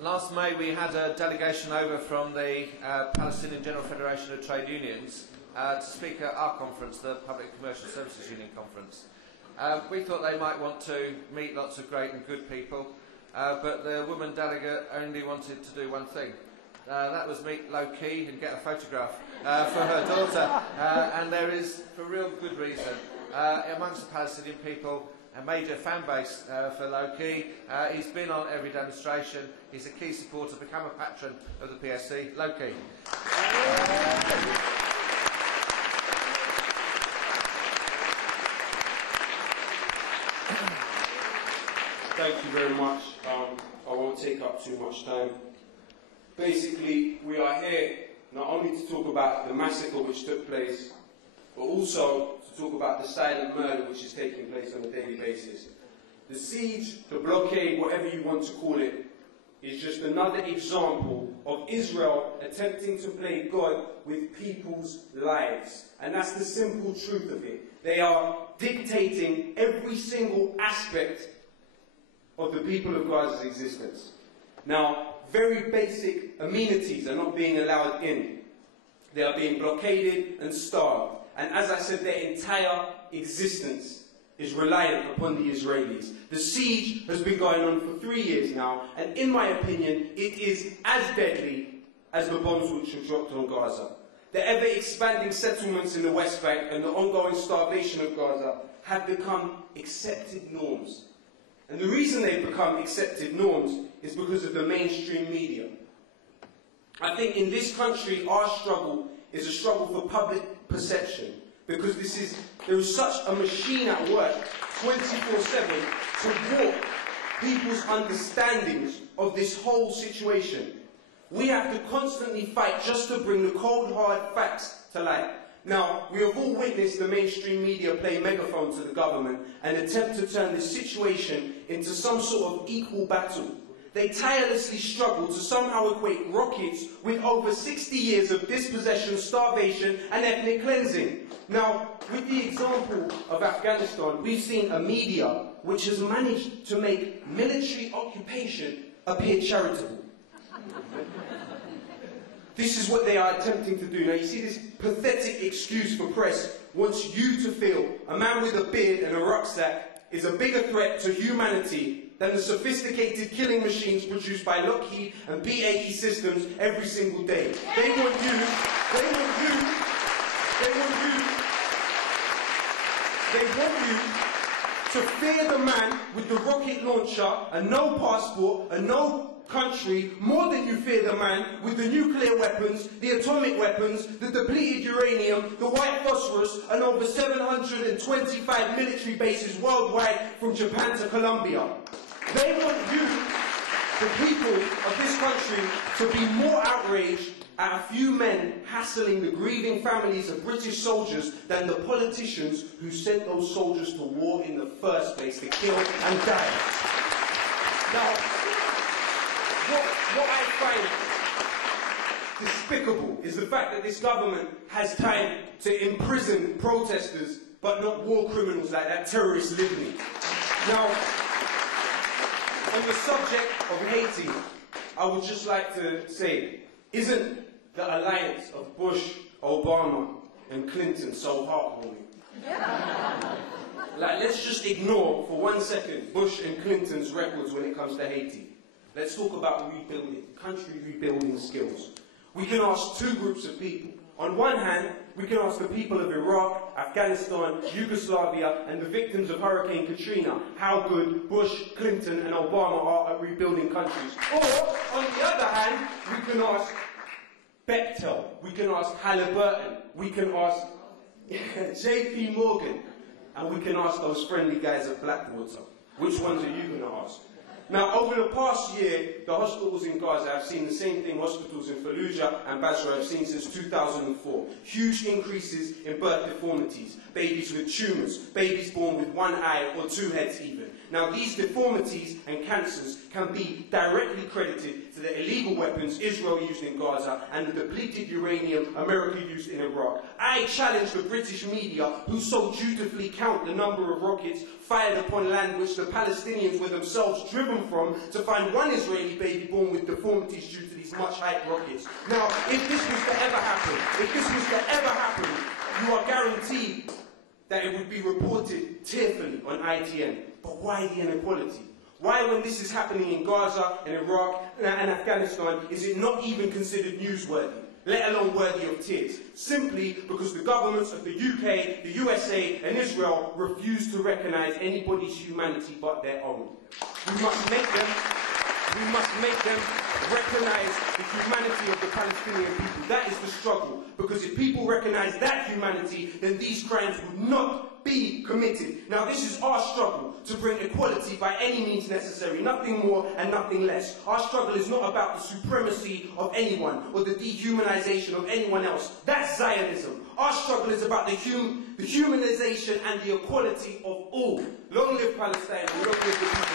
Last May we had a delegation over from the Palestinian General Federation of Trade Unions to speak at our conference, the Public Commercial Services Union Conference. We thought they might want to meet lots of great and good people, but the woman delegate only wanted to do one thing. That was meet LOWKEY and get a photograph for her daughter. And there is, for real good reason, amongst the Palestinian people, a major fan base for LOWKEY. He's been on every demonstration. He's a key supporter, become a patron of the PSC. LOWKEY. Thank you very much. I won't take up too much time. Basically, we are here not only to talk about the massacre which took place, but also to talk about the silent murder which is taking place on a daily basis. The siege, the blockade, whatever you want to call it, is just another example of Israel attempting to play God with people's lives. And that's the simple truth of it. They are dictating every single aspect of the people of Gaza's existence. Now, very basic amenities are not being allowed in. They are being blockaded and starved. And as I said, their entire existence is reliant upon the Israelis. The siege has been going on for 3 years now, and in my opinion, it is as deadly as the bombs which were dropped on Gaza. The ever-expanding settlements in the West Bank and the ongoing starvation of Gaza have become accepted norms. And the reason they've become accepted norms is because of the mainstream media. I think in this country, our struggle is a struggle for public perception, because there is such a machine at work 24/7 to warp people's understandings of this whole situation. We have to constantly fight just to bring the cold, hard facts to light. Now, we have all witnessed the mainstream media play megaphone to the government and attempt to turn this situation into some sort of equal battle. They tirelessly struggle to somehow equate rockets with over 60 years of dispossession, starvation and ethnic cleansing. Now, with the example of Afghanistan, we've seen a media which has managed to make military occupation appear charitable. This is what they are attempting to do. Now, you see this pathetic excuse for press wants you to feel a man with a beard and a rucksack is a bigger threat to humanity than the sophisticated killing machines produced by LOWKEY and BAE systems every single day. They want you to fear the man with the rocket launcher and no passport and no country more than you fear the man with the nuclear weapons, the atomic weapons, the depleted uranium, the white phosphorus, and over 725 military bases worldwide from Japan to Colombia. They want you, the people of this country, to be more outraged at a few men hassling the grieving families of British soldiers than the politicians who sent those soldiers to war in the first place to kill and die. Now, what I find despicable is the fact that this government has time to imprison protesters but not war criminals like that terrorist Livni. Now, on the subject of Haiti, I would just like to say, isn't the alliance of Bush, Obama and Clinton so heartwarming? Like, let's just ignore for 1 second Bush and Clinton's records when it comes to Haiti. Let's talk about rebuilding, country rebuilding skills. We can ask two groups of people. On one hand, we can ask the people of Iraq, Afghanistan, Yugoslavia, and the victims of Hurricane Katrina how good Bush, Clinton, and Obama are at rebuilding countries. Or, on the other hand, we can ask Bechtel, we can ask Halliburton, we can ask JP Morgan, and we can ask those friendly guys at Blackwater. Which ones are you going to ask? Now, over the past year, the hospitals in Gaza have seen the same thing hospitals in Fallujah and Basra have seen since 2004. Huge increases in birth deformities, babies with tumours, babies born with one eye or two heads even. Now, these deformities and cancers can be directly credited to the illegal weapons Israel used in Gaza and the depleted uranium America used in Iraq. I challenge the British media, who so dutifully count the number of rockets fired upon land which the Palestinians were themselves driven coming from to find one Israeli baby born with deformities due to these much hyped rockets. Now, if this was to ever happen, you are guaranteed that it would be reported tearfully on ITN. But why the inequality? Why, when this is happening in Gaza, in Iraq, and Afghanistan, is it not even considered newsworthy, let alone worthy of tears? Simply because the governments of the UK, the USA, and Israel refuse to recognise anybody's humanity but their own. We must make them recognise the humanity of the Palestinian people. That is the struggle. Because if people recognise that humanity, then these crimes would not be committed. Now, this is our struggle to bring equality by any means necessary, nothing more and nothing less. Our struggle is not about the supremacy of anyone or the dehumanization of anyone else. That's Zionism. Our struggle is about the humanization and the equality of all. Long live Palestine, long live the people.